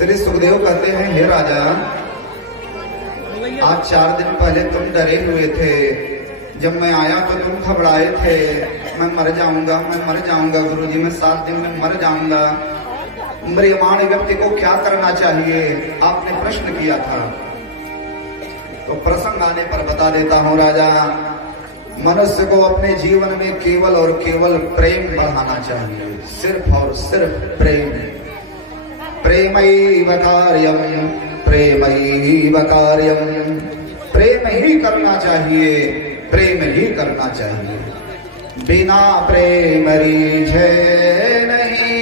श्री सुखदेव कहते हैं, हे राजा, आज 4 दिन पहले तुम डरे हुए थे, जब मैं आया तो तुम घबराए थे, मैं मर जाऊंगा गुरुजी, मैं 7 दिन में मर जाऊंगा। म्रियमाण व्यक्ति को क्या करना चाहिए, आपने प्रश्न किया था। तो प्रसंग आने पर बता देता हूं राजा। मनुष्य को अपने जीवन में केवल और केवल प्रेम बढ़ाना चाहिए, सिर्फ और सिर्फ प्रेम। प्रेमैव कार्यम, प्रेमैव कार्यम, प्रेम ही करना चाहिए, प्रेम ही करना चाहिए। बिना प्रेम रीझे नहीं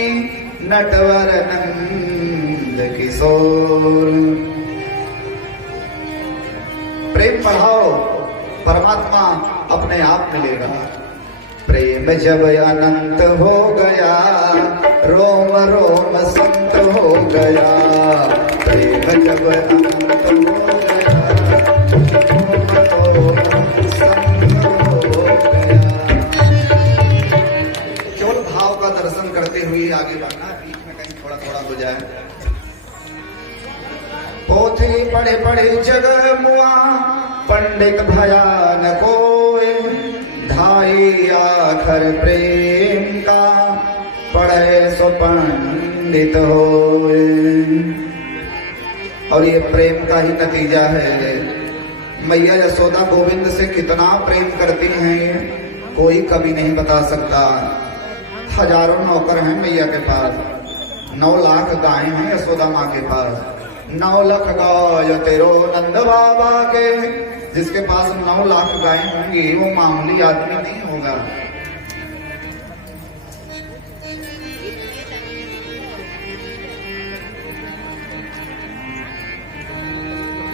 नटवर नंद किशोर। प्रेम बढ़ाओ, परमात्मा अपने आप मिलेगा। प्रेम जब अनंत हो गया, रोम रोम संत हो गया। प्रेम जब अनंत हो गया, रोम रोम संत हो गया। केवल भाव का दर्शन करते हुए आगे बढ़ना, बीच में कहीं थोड़ा थोड़ा हो जाए। पोथी पढ़े पढ़े जग मुआ, पंडित भयान कोय। ढाई आखर प्रेम का, पढ़े सो पंडित होए। और ये प्रेम का ही नतीजा है। मैया यशोदा गोविंद से कितना प्रेम करती हैं, कोई कभी नहीं बता सकता। हजारों नौकर हैं मैया के पास, 9 लाख गायें हैं यशोदा माँ के पास। 9 लाख गाय तेरो नंद बाबा के। जिसके पास 9 लाख गायें होंगी वो मामूली आदमी नहीं होगा।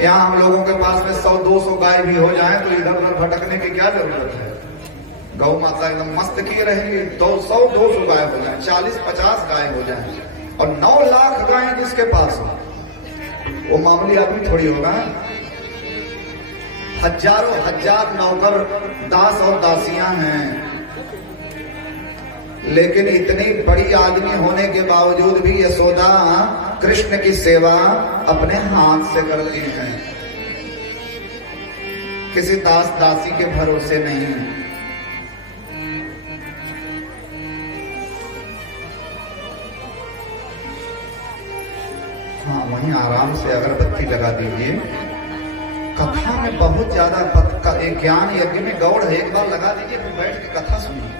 यहाँ हम लोगों के पास में 100-200 गाय भी हो जाए तो इधर उधर भटकने की क्या जरूरत है। गौ माता एकदम मस्त किए रहेंगे, 100-200 गाय हो जाए, 40-50 गाय हो जाए, और 9 लाख गाय जिसके पास हो वो मामूली आदमी थोड़ी होगा। हजारों हजार नौकर दास और दासियां हैं, लेकिन इतनी बड़ी आदमी होने के बावजूद भी यशोदा कृष्ण की सेवा अपने हाथ से करती हैं, किसी दास दासी के भरोसे नहीं। हाँ, वहीं आराम से अगरबत्ती लगा दीजिए। कथा में बहुत ज्यादा ज्ञान यज्ञ में गौड़ है, एक बार लगा दीजिए, फिर बैठ के कथा सुनिए।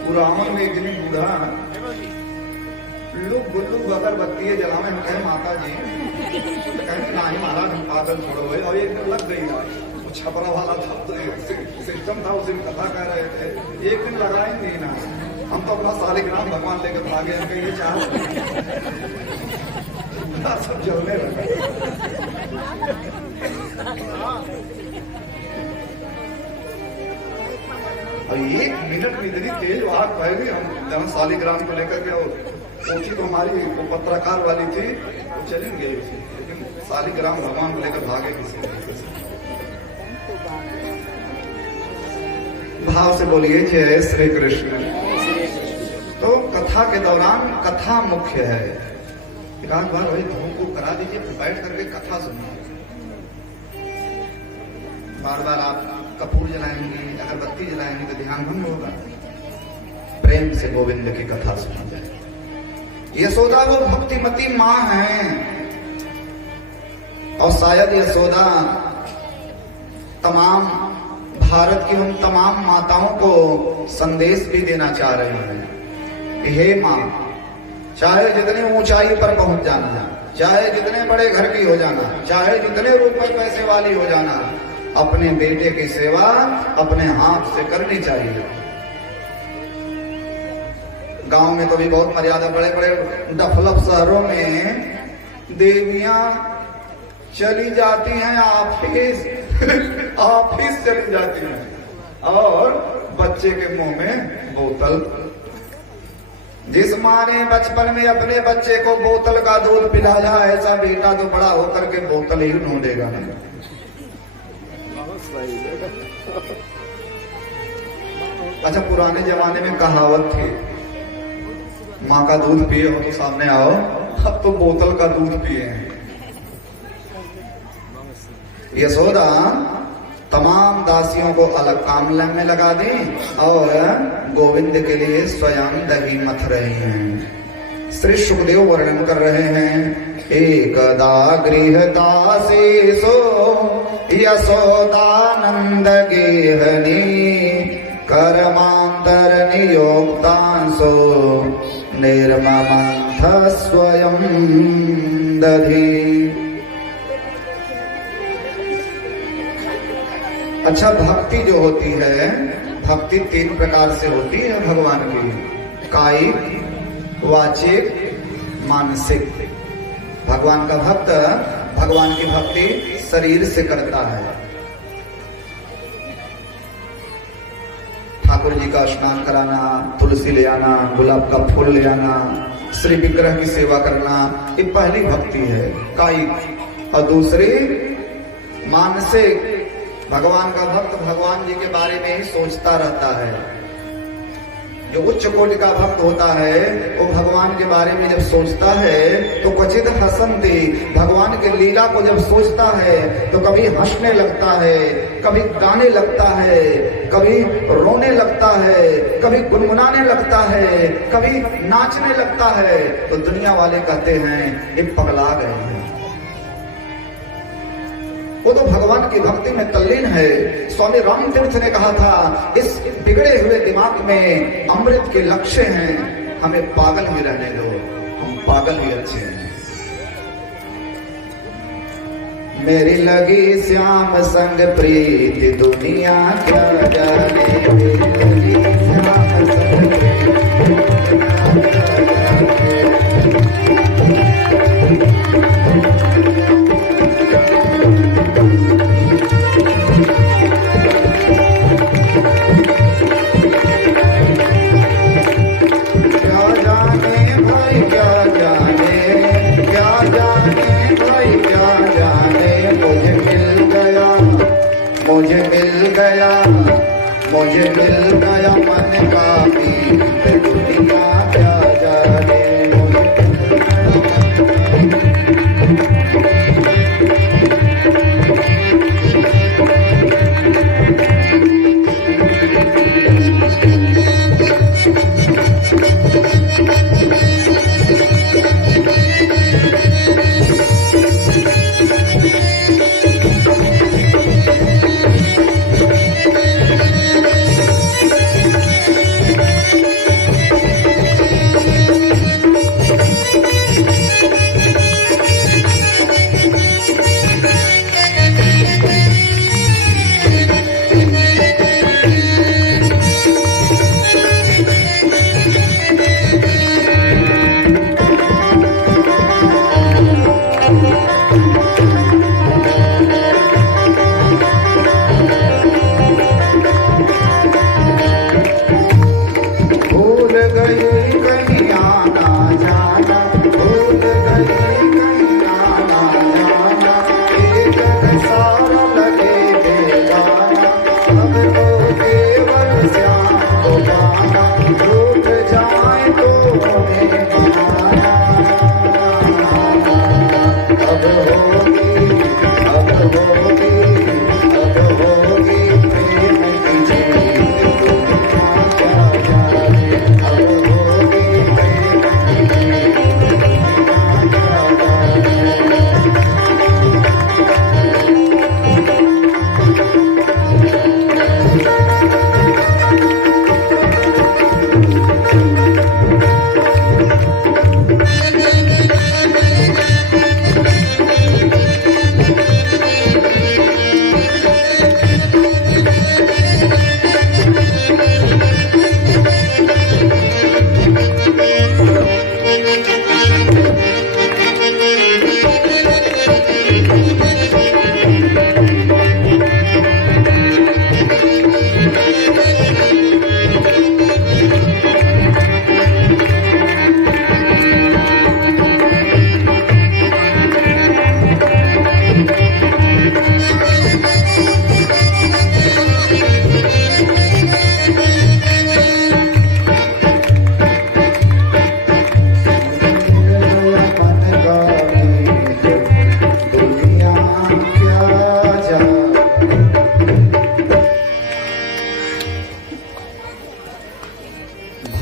पुराण में एक दिन बूढ़ा लुक गुल्लू अगरबत्ती जला में कहे माता जी, तो कहेंगे ना ही महाराज हम पागल छोड़ो है। और एक दिन लग गई वो छपरा वाला था, तो सिस्टम था, उस दिन कथा कर रहे थे, एक दिन लगाएंगे ना। हम तो अपना सालिग्राम भगवान लेकर भागे, हम ये चाह सब जलने लगे। और 1 मिनट में इतनी तेज आग पहली, हम जहाँ सालिग्राम को लेकर के, पहुंची तो हमारी वो पत्रकार वाली थी, वो चली गई उसी, लेकिन सालिग्राम भगवान को लेकर भागे किसी तरीके से। भाव से बोलिए जय श्री कृष्ण। तो कथा के दौरान कथा मुख्य है। एक आध बार वही धूप को करा दीजिए, फिर बैठ करके कथा सुनिए। बार बार आप कपूर जलाएंगे, अगरबत्ती जलाएंगे तो ध्यान भंग होगा। प्रेम से गोविंद की कथा सुनी जाए। यशोदा वो भक्तिमती माँ है, और शायद यशोदा तमाम भारत की उन तमाम माताओं को संदेश भी देना चाह रहे हैं कि हे माँ, चाहे जितनी ऊंचाई पर पहुंच जाना, चाहे जितने बड़े घर की हो जाना, चाहे जितने रुपए पैसे वाली हो जाना, अपने बेटे की सेवा अपने हाथ से करनी चाहिए। गांव में तो भी बहुत मर्यादा, बड़े बड़े डफलफ शहरों में देवियां चली जाती हैं, ऑफिस चली जाती हैं, और बच्चे के मुंह में बोतल। जिस माँ ने बचपन में अपने बच्चे को बोतल का दूध पिलाया, ऐसा बेटा तो बड़ा होकर के बोतल ही ढूंढेगा। अच्छा, पुराने जमाने में कहावत थी, माँ का दूध पिए हो तो सामने आओ, अब तो बोतल का दूध पिए हैं। यशोदा तमाम दासियों को अलग काम में लगा दी और गोविंद के लिए स्वयं दही मथ रही हैं। श्री सुखदेव वर्णन कर रहे हैं, एकदा गृह दासीसो यशोदानंद गेहनी कर्मांतर नियोक्तांसो निर्ममंथ स्वयं दधी। अच्छा, भक्ति जो होती है, भक्ति 3 प्रकार से होती है भगवान की, कायिक, वाचिक, मानसिक। भगवान का भक्त भगवान की भक्ति शरीर से करता है। ठाकुर जी का स्नान कराना, तुलसी ले आना, गुलाब का फूल ले आना, श्री विग्रह की सेवा करना, ये पहली भक्ति है कायिक। और दूसरी मानसिक, भगवान का भक्त भगवान जी के बारे में ही सोचता रहता है। जो उच्च कोटि का भक्त होता है वो भगवान के बारे में जब सोचता है तो क्वचित हसन्ति, भगवान के लीला को जब सोचता है तो कभी हंसने लगता है, कभी गाने लगता है, कभी रोने लगता है, कभी गुनगुनाने लगता है, कभी नाचने लगता है। तो दुनिया वाले कहते हैं ये पगला गए हैं। वो तो भगवान की भक्ति में तल्लीन है। स्वामी राम तीर्थ ने कहा था, इस बिगड़े हुए दिमाग में अमृत के लक्ष्य हैं, हमें पागल ही रहने दो, हम पागल ही अच्छे हैं। मेरी लगी श्याम संग प्रीति दुनिया क्या जाने, मेरी लगी श्याम संग मुझे मिल गया मन का मीत दुनिया क्या जाने।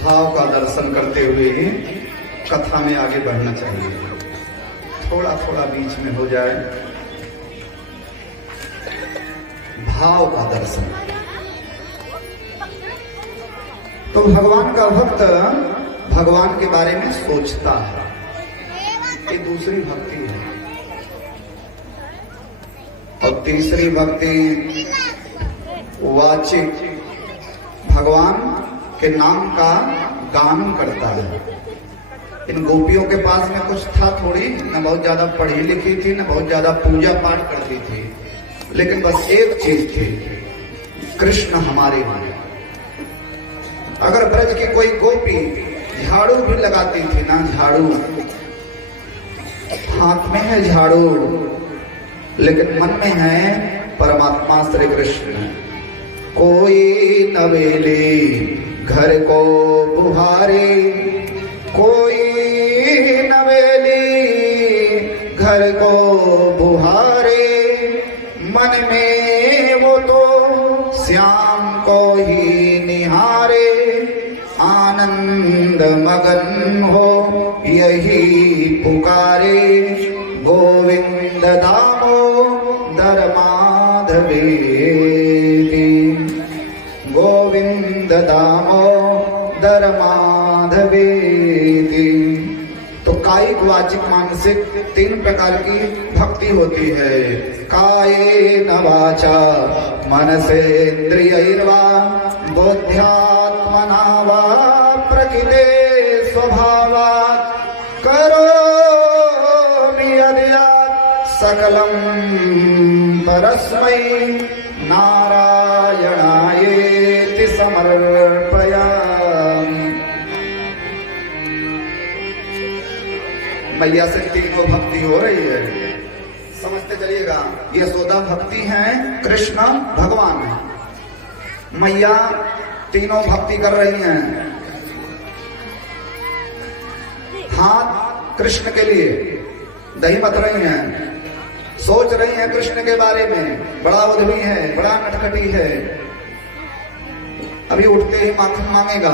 भाव का दर्शन करते हुए ही कथा में आगे बढ़ना चाहिए। थोड़ा थोड़ा बीच में हो जाए। भाव का दर्शन। तो भगवान का भक्त भगवान के बारे में सोचता है, ये दूसरी भक्ति है। और तीसरी भक्ति वाचिक, भगवान के नाम का गान करता है। इन गोपियों के पास में कुछ था थोड़ी, न बहुत ज्यादा पढ़ी लिखी थी, न बहुत ज्यादा पूजा पाठ करती थी, लेकिन बस एक चीज थी, कृष्ण हमारे हैं। अगर ब्रज की कोई गोपी झाड़ू भी लगाती थी ना, झाड़ू हाथ में है झाड़ू, लेकिन मन में है परमात्मा श्री कृष्ण। कोई नवेली घर को बुहारे, कोई नवेली घर को बुहारे, मन में वो तो श्याम को ही निहारे। आनंद मगन हो यही पुकारे, गोविंद दामोदर माधवेति, गोविंद दामोदर माधवेति। तो कायिक वाचिक मानसिक तीन प्रकार की भक्ति होती है। कायेन वाचा मनसेन्द्रियैर्वा बुद्ध्यात्मना वा प्रकृते स्वभावात् करोमि यद्यत् सकलं परस्मै नारायणायेति समर्पयामि। मैया से तीनों भक्ति हो रही है, समझते चलिएगा। यशोदा भक्ति है, कृष्ण भगवान है। मैया तीनों भक्ति कर रही हैं। हाथ कृष्ण के लिए दही मत रही हैं, सोच रही हैं कृष्ण के बारे में, बड़ा उद्यमी है, बड़ा नटखटी है, अभी उठते ही माखन मांगेगा।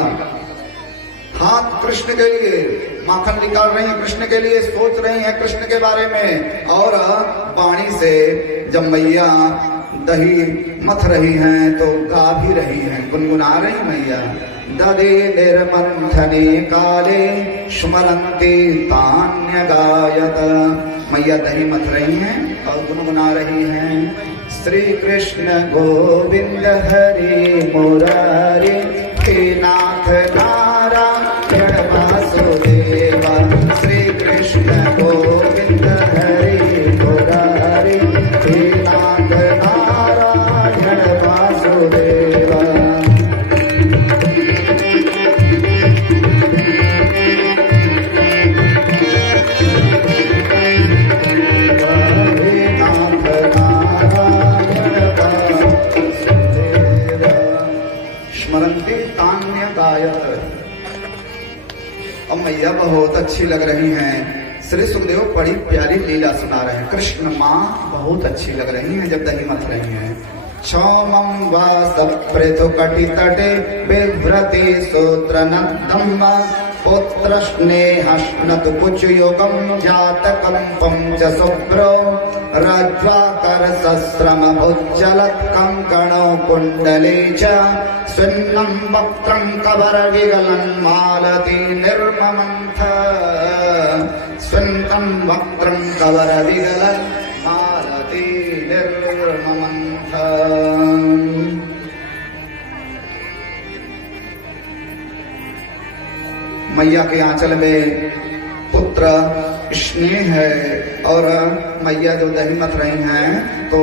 हाथ कृष्ण के लिए माखन निकाल रही हैं, कृष्ण के लिए सोच रही हैं कृष्ण के बारे में। और वाणी से जब मैया दही मथ रही हैं तो गा भी रही हैं, गुनगुना रही मैया। ददे निर्मंथने काले स्मरन्ति तान्य गायत। मैया दही मथ रही हैं और गुनगुना रही हैं। श्री कृष्ण गोविंद हरि मुरारी, हे नाथ नारायण वासुदेवा। श्री कृष्ण गोविंद हरि मुरारी, हे नाथ नारायण वासुदेवा। स्मरन्ति तान्य गायत। अब मैया बहुत अच्छी लग रही हैं। श्री सुखदेव बड़ी प्यारी लीला सुना रहे हैं। कृष्ण माँ बहुत अच्छी लग रही हैं जब दही मथ रही हैं। क्षौमं वा सप्रेतु कटि तटे बिभ्रति सूत्रनद्धं वा पुत्र स्नेहश्नतु कुचयुगं जातकम्पं च शुभ्रो रज्ज्वाकर सस्रम भुज्जलत् कंकणो कुण्डले च स्विन्नं वक्त्रं कबरविगलं मालति निर्ममन्थ। स्विन्नं वक्त्रं कबरविगलं मालति निर्ममन्थ। मैया के आंचल में पुत्र स्नेह है और मैया जो दही मथ रही हैं तो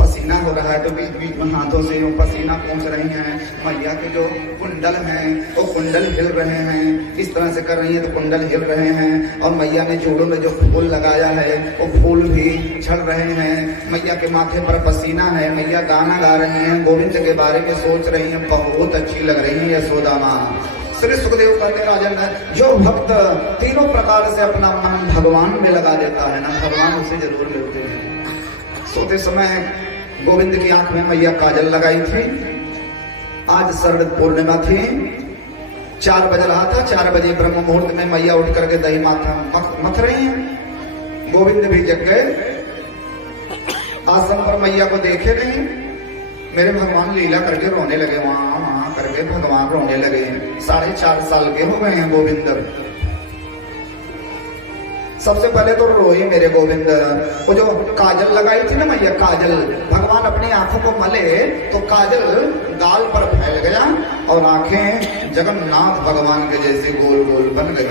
पसीना हो रहा है, तो बीच बीच में हाथों से वो पसीना पहुंच रही हैं। मैया के जो कुंडल हैं वो कुंडल हिल रहे हैं, इस तरह से कर रही हैं तो कुंडल हिल रहे हैं। और मैया ने जोड़ों में जो फूल लगाया है वो फूल भी झड़ रहे हैं। मैया के माथे पर पसीना है। मैया गाना गा रही हैं, गोविंद के बारे में सोच रही हैं, बहुत अच्छी लग रही है यशोदा माँ। श्री सुखदेव कहते राजन, जो भक्त तीनों प्रकार से अपना मन भगवान में लगा देता है ना, भगवान उसे जरूर मिलते हैं। सोते समय गोविंद की आंख में मैया काजल लगाई थी। आज शरद पूर्णिमा थी, 4 बज रहा था, 4 बजे ब्रह्म मुहूर्त में मैया उठ करके दही माथा मथ रही हैं। गोविंद भी जग गए, आश्रम पर मैया को देखे नहीं, मेरे भगवान लीला करके रोने लगे, वहां करके भगवान रोने लगे। 4.5 साल के हो गए हैं गोविंद। सबसे पहले तो रोई मेरे गोविंद। वो जो काजल लगाई थी ना मैया, काजल, भगवान अपनी आंखों को मले तो काजल गाल पर फैल गया और आंखें जगन्नाथ भगवान के जैसे गोल गोल बन गई।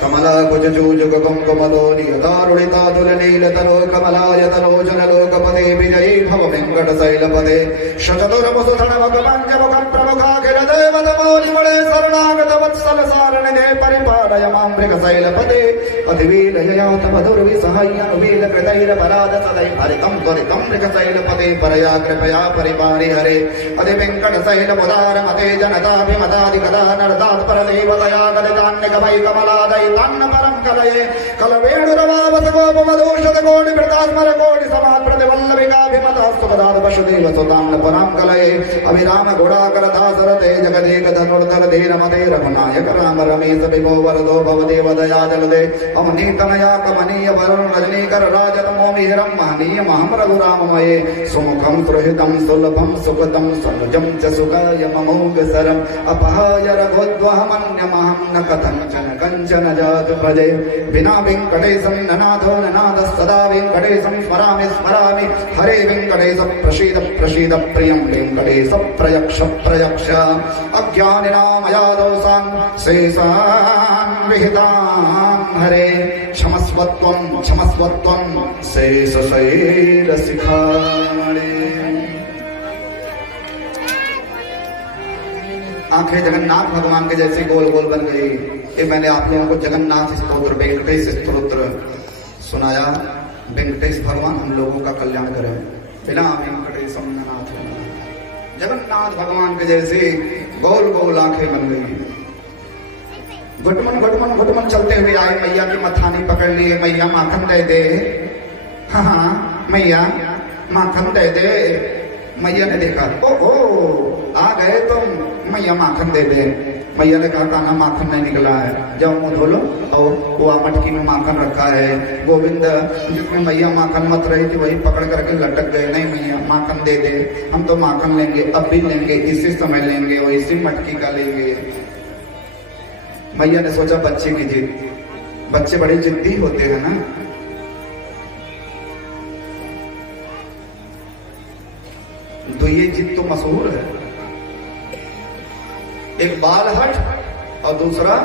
कमला कुच चूजुग कुंकुमदो नियतारुणिता तुलनीलतलो कमलायतलोचन लोकपते विजयी भव वेंकट शैलपते शचतुर्मुसुधन भगवंज मुखं प्रमुखाखिल देवतमौलिमणे शरणागत वत्सल सारणिधे परिपालय मां मृगशैलपते अतिवीलययात मधुरविसहाय्यनुवीलकृतैरपराध सदै हरितं त्वरितं मृगशैलपते परया कृपया परिपारि हरे अति वेंकटशैलमुदारमते जनताभिमतादिकदा नरदात्परदेवतया गदितान्यगमयि कमलादय तन्न परम कलये कलवेणुरवावस गोपमदोषद कोटि वृतास्मर कोटि समाल प्रतिवल्लभिकाभिमता सुखदाद वसुदेव सुतान्न परम कलये अभिराम गुणाकर दासरते जगदेक धनुर्धर धीरमते रघुनायक राम रमेश विभो वरदो भवदेव दया जगदे अमनीतनया कमनीय वरुण रजनीकर राजत मोमिहिरं महनीय महं रघुराममये सुमुखं सुहृदं सुलभं सुखदं सनुजं च सुखाय ममोगसरम् अपहाय रघोद्वहमन्यमहं न कथञ्चन कञ्चन जातु भजे विना वेङ्कटेशं ननाथो ननाथ सदा वेङ्कटेशं स्मरामि स्मरामि हरे वेङ्कटेश प्रसीद प्रसीद प्रियं वेङ्कटेश प्रयक्ष प्रयक्ष अज्ञानिनां दोषान् शेषान् विहितान् हरे क्षमस्वत्वं क्षमस्वत्वं शेषशैलशिखामणे। आंखें जगन्नाथ भगवान के जैसे गोल गोल बन गई। ये मैंने आप लोगों को जगन्नाथ स्तोत्र, वेंकटेश स्तोत्र सुनाया। वेंकटेश भगवान हम लोगों का कल्याण करें। बिना वेंकटेशम ननाथ, जगन्नाथ भगवान के जैसे गोल गोल आंखें बन गई। घुटमन घुटमन घुटमन चलते हुए आए, मैया की मथानी पकड़ लिए, मैया माखन दे दे। हाँ मैया माखन दे दे। मैया ने देखा, ओ आ गए तुम, मैया माखन दे दे। मैया ने कहा कान्हा माखन नहीं निकला है, जाओ मुंह धो लो। और वो मटकी में माखन रखा है। गोविंद जिसमें मैया माखन मत रही थी वही पकड़ करके लटक गए। नहीं मैया माखन दे दे, हम तो माखन लेंगे, अब भी लेंगे, इसी समय लेंगे और इसी मटकी का लेंगे। मैया ने सोचा बच्चे की जिद, बच्चे बड़े जिद्दी होते हैं ना। तो ये जिद तो मशहूर है, एक बाल हट और दूसरा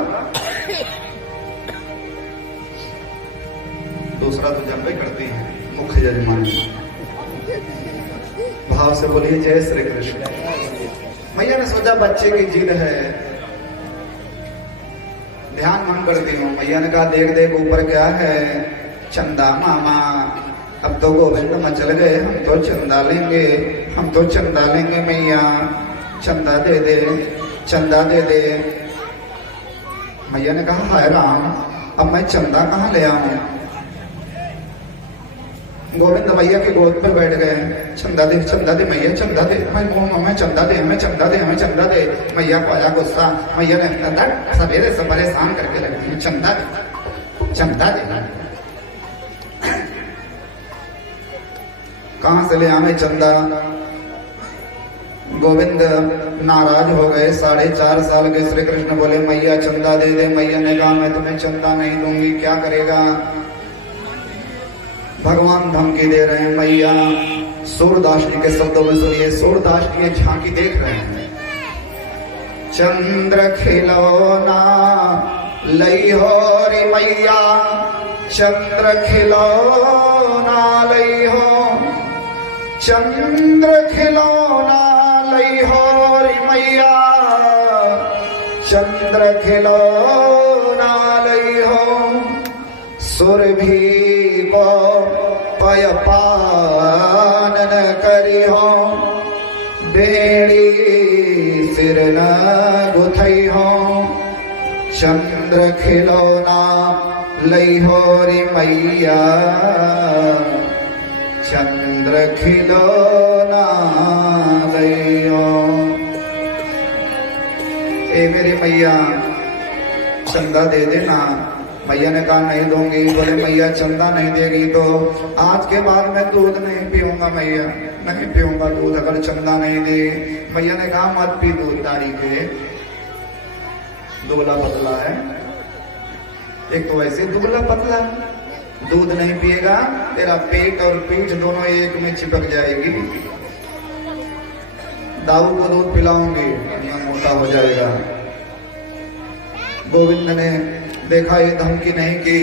तो जन्मे करती है मुख्य यजमान। भाव से बोलिए जय श्री कृष्ण। मैया ने सोचा बच्चे की जिद है, ध्यान मन करती हूँ। मैया ने कहा देख देख ऊपर क्या है, चंदा मामा। अब तो गोविंद मचल गए, हम तो चंदा लेंगे, हम तो चंदा लेंगे। मैया चंदा दे दे, चंदा दे दे। मैया ने कहा हाय राम, अब मैं चंदा कहाँ ले आऊं। गोविंद मैया के गोद पर बैठ गए। चंदा दे मैया, चंदा दे। मैं चंदा दे, हमें चंदा दे, हमें चंदा दे। मैया को आया गुस्सा। मैया ने सवेरे से परेशान करके रखती है, चंदा दे, चंदा दे। कहां से ले आवे चंदा। गोविंद नाराज हो गए। 4.5 साल के श्री कृष्ण बोले मैया चंदा दे दे। मैया ने कहा मैं तुम्हें चंदा नहीं दूंगी, क्या करेगा। भगवान धमकी दे रहे हैं। मैया सूरदास जी के शब्दों में सुनिए, सूरदास जी झांकी देख रहे हैं। चंद्र खिलौना लई हो रे मैया, चंद्र खिलौना लई हो, चंद्र खिलौना लई हो रे मैया, चंद्र खिलौना लई हो। सुरभि को पय पान न करी हो, बेड़ी सिर न गुथई हो। चंद्र खिलौना लई हो रे मैया, चंद्र खिलौना लई हो। मेरी मैया चंदा दे देना। मैया ने कहा नहीं दूंगी। बोले मैया चंदा नहीं देगी तो आज के बाद मैं दूध नहीं पीऊंगा, मैया नहीं पीऊंगा दूध अगर चंदा नहीं दे। मैया ने कहा मत पी दूध, दारी के दुबला पतला है, एक तो वैसे दुबला पतला, दूध नहीं पिएगा तेरा पेट और पीठ दोनों एक में चिपक जाएगी। दाऊ को दूध पिलाऊंगी मोटा हो जाएगा। गोविंद ने देखा ये धमकी नहीं की।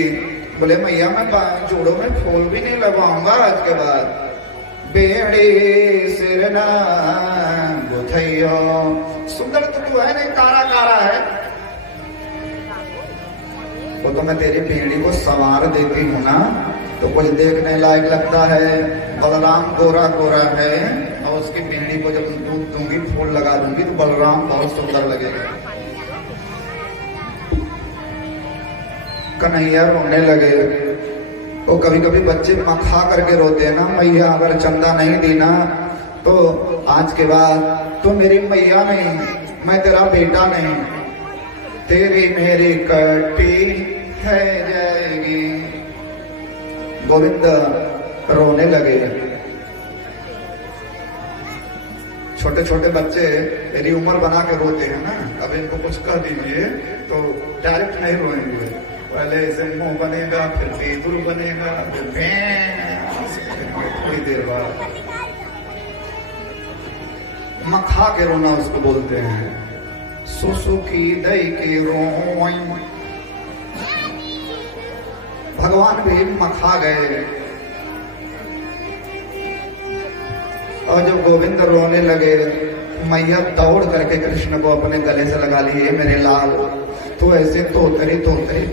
बोले मैया मैं जोड़ों में फूल भी नहीं लगवाऊंगा आज के बाद। बेड़ी सिरना गुथैयो, सुंदर तो तू है नहीं, कारा कारा है, वो तो मैं तेरी बेड़ी को संवार देती हूँ ना तो कुछ देखने लायक लगता है। बलराम गोरा गोरा है और उसकी बेड़ी को जब दूध दूंगी, फूल लगा दूंगी तो बलराम बहुत सुंदर लगेगा। कन्हैया रोने लगे। तो कभी कभी बच्चे मखा करके रोते हैं ना, मैया अगर चंदा नहीं दी ना तो आज के बाद तू मेरी मैया नहीं, मैं तेरा बेटा नहीं, तेरी मेरी कटी है जाएगी। गोविंद रोने लगे। छोटे छोटे बच्चे मेरी उम्र बना के रोते हैं ना, अब इनको कुछ कह दीजिए तो डायरेक्ट नहीं रोएंगे, पहले ऐसे मुंह बनेगा, फिर बेतुल बनेगा, फिर थोड़ी देर बाद मखा के रोना उसको बोलते हैं। सुसु की दई के रोई, भगवान भी मखा गए। और जब गोविंद रोने लगे, मैया दौड़ करके कृष्ण को अपने गले से लगा लिए। मेरे लाल तो ऐसे तोतरी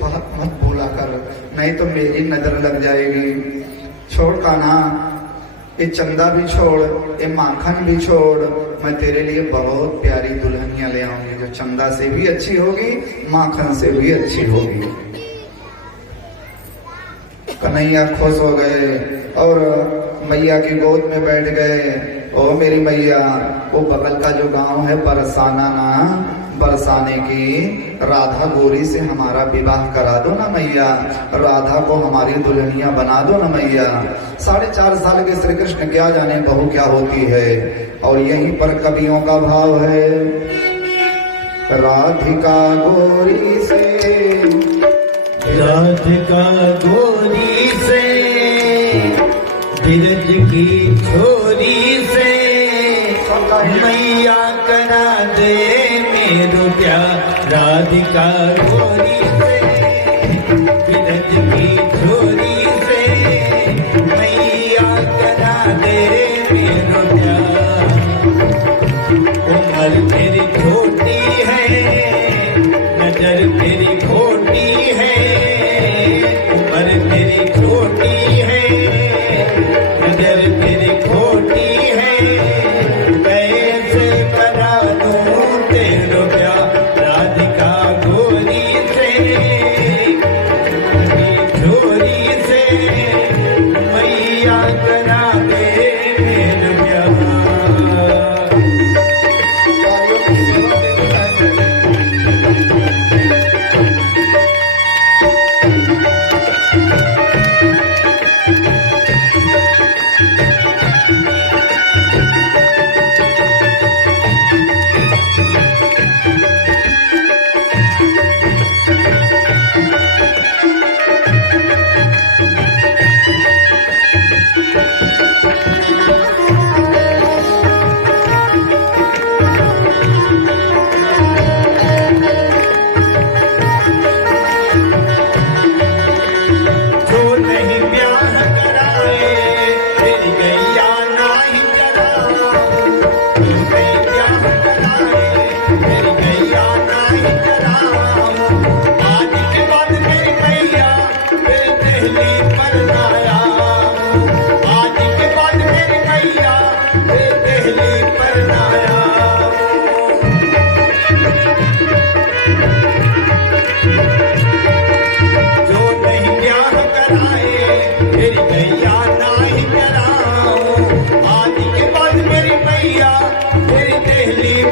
बात मत बोला कर, नहीं तो मेरी नजर लग जाएगी। छोड़ कान्हा, ये चंदा भी छोड़, ये माखन भी छोड़, मैं तेरे लिए बहुत प्यारी दुल्हनियां ले आऊंगी जो चंदा से भी अच्छी होगी, माखन से भी अच्छी होगी। कन्हैया खुश हो गए और मैया की गोद में बैठ गए। ओ मेरी मैया, वो बगल का जो गांव है बरसाना ना, बरसाने की राधा गोरी से हमारा विवाह करा दो ना मैया, राधा को हमारी दुल्हनिया बना दो ना मैया। 4.5 साल के श्री कृष्ण क्या जाने बहू क्या होती है। और यहीं पर कवियों का भाव है, राधिका गोरी से, राधिका गोरी से, बिरज की छोरी से, मैया करा दे मेरो प्यार। राधिका गोरी से, बिरज की छोरी से, मैया करा दे मेरो प्यार। उम्र तेरी छोटी है, नजर तेरी खोटी है, उम्र तेरी छोटी है, नजर तेरी खोटी है, कैसे करा दूं तेरो प्यार। राधिका गोरी से, छोरी से, मैया करा दे मेरो प्यार।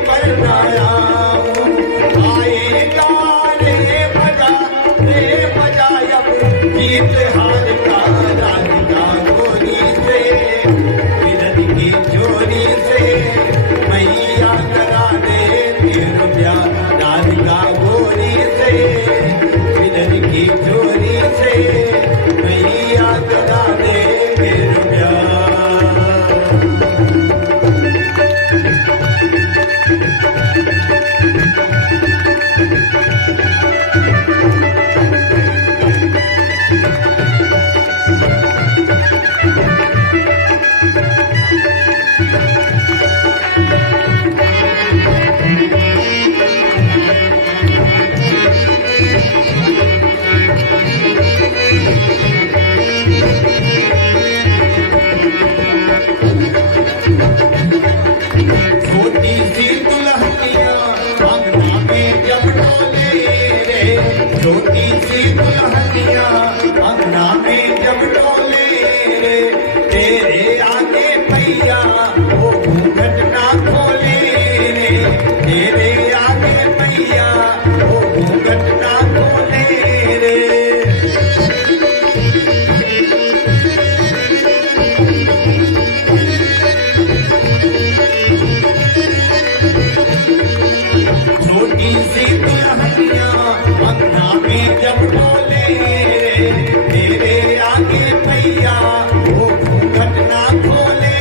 पर आया आए छोटी सी दुल्हनिया अंगना में जब डोले तेरे आगे मैया वो घूंघट ना खोले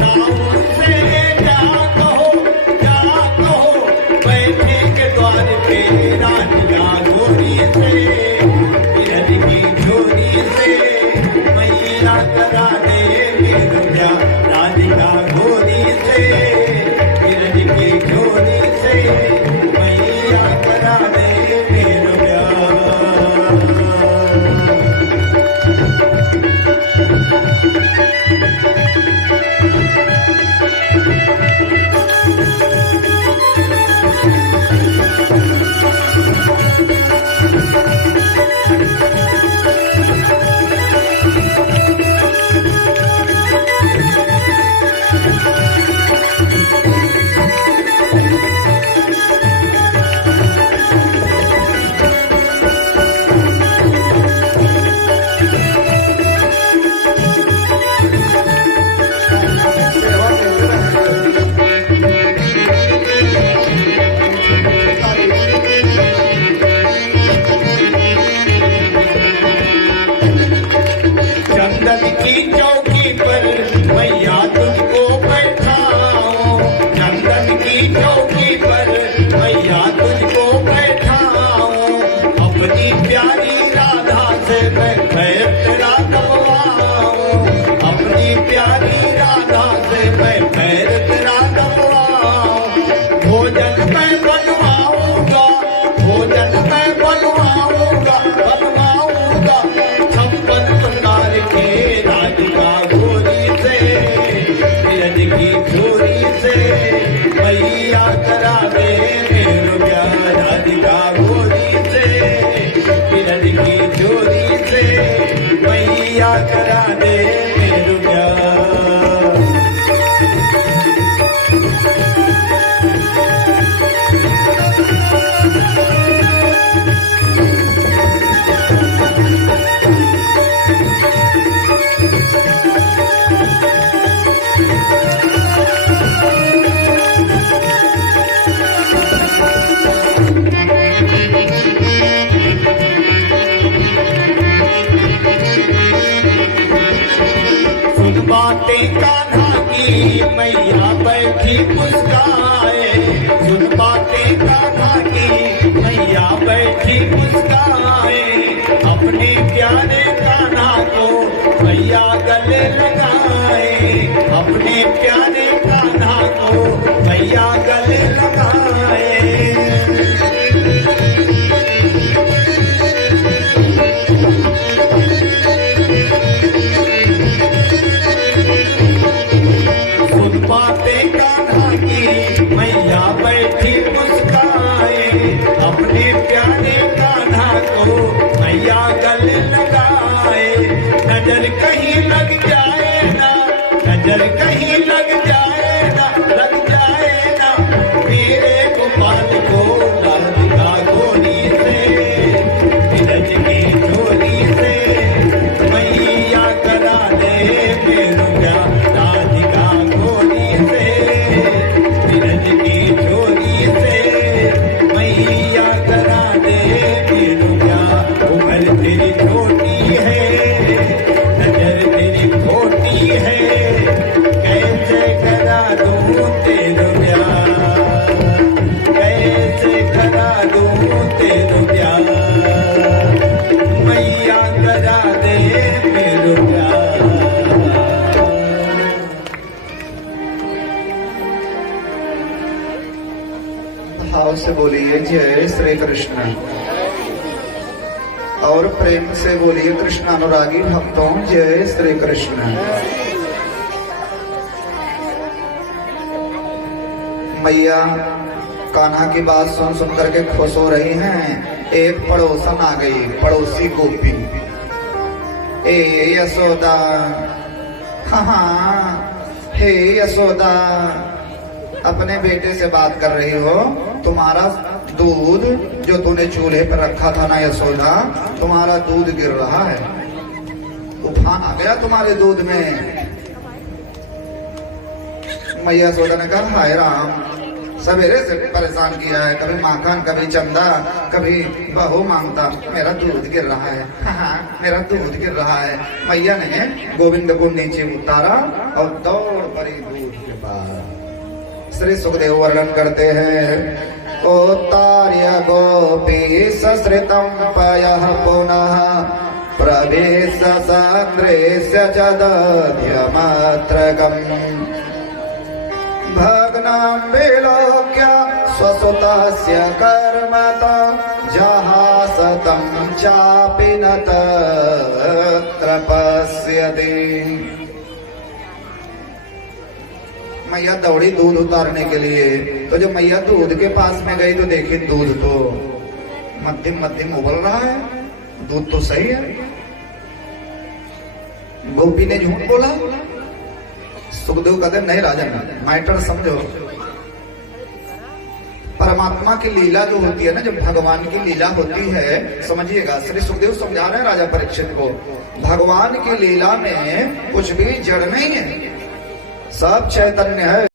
नाऊ से जा कहो बैठे के द्वार पे राधिका गोरी से बिरज की झोरी से मैया करा दे मेरा राधिका गोरी से बिरज की झोरी से मैया करा दे मेरा सेवा कैसे रहेगी? चंदन की चौकी पर मैया तुझको बैठाओ चंदन की चौकी पर मैया तुझको बैठाओ अपनी प्यारी राधा से मैं पैर तेरा दबवाऊं अपनी प्यारी राधा से मैं पैर तेरा दबवाऊं भोजन मैं बनवाऊंगा छप्पन प्रकार के राधिका गोरी से बिरज की झोरी से मैया करा दे मेरो प्यार राधिका गोरी से बिरज की झोरी से मैया करा दे मेरो प्यार सुन बातें कान्हा की मैया बैठी मुस्काए सुन बातें कान्हा की मैया बैठी मुस्काए अपने प्यारे कान्हा को मैया गले लगाए अपने प्यारे कान्हा को मैया गले लगाए सुन बातें कान्हा की मैया बैठी मुस्काए अपने प्यारे कान्हा को मैया गले लगाए नजर कहीं लग जाए ना नजर कहीं लग जाए ना मेरे गोपाल को राधिका गोरी से बिरज की झोरी से मैया करा दे मेरो प्यार राधिका गोरी से बिरज की झोरी से मैया करा दे मेरो प्यार उम्र तेरी छोटी है नजर तेरी खोटी है कैसे करा दूं तेरो प्यार कैसे करा दूं तेरो प्यार मैया करा दे मेरो प्यार भाव से बोलिए जय श्री कृष्ण और प्रेम से बोलिए कृष्ण अनुरागी भक्तों जय श्री कृष्ण। मैया कान्हा की बात सुन सुन करके खुश हो रही हैं। एक पड़ोसन आ गई, पड़ोसी गोपी। ए यशोदा, हाँ हे यशोदा, अपने बेटे से बात कर रही हो। तुम्हारा दूध जो तूने चूल्हे पर रखा था ना यशोदा, तुम्हारा दूध गिर रहा है, उफान आ गया तुम्हारे दूध में। मैया यशोदा ने कहा हाय राम, सवेरे से परेशान किया है, कभी माखन, कभी चंदा, कभी बहू मांगता, मेरा दूध गिर रहा है, हाँ, मेरा दूध गिर रहा है। मैया ने गोविंद को नीचे उतारा और दौड़ पड़ी दूध के पास। श्री सुखदेव वर्णन करते हैं, उतार्य गोपी सश्रितं पयः पुनः प्रवेश सान्द्रेस्य च दध्यमात्रकम् भग्नां विलोक्य स्वसुतस्य कर्मत जहासतं चापि न तत्र पश्यति। मैया दौड़ी दूध उतारने के लिए, तो जब मैया दूध के पास में गई तो देखी दूध तो मध्यम मध्यम उबल रहा है, दूध तो सही है। गोपी ने झूठ बोला। सुखदेव कहते नहीं राजन, मैटर समझो। परमात्मा की लीला जो होती है ना, जब भगवान की लीला होती है, समझिएगा, श्री सुखदेव समझा रहे हैं राजा परीक्षित को, भगवान की लीला में कुछ भी जड़ नहीं है, सब चैतन्य है।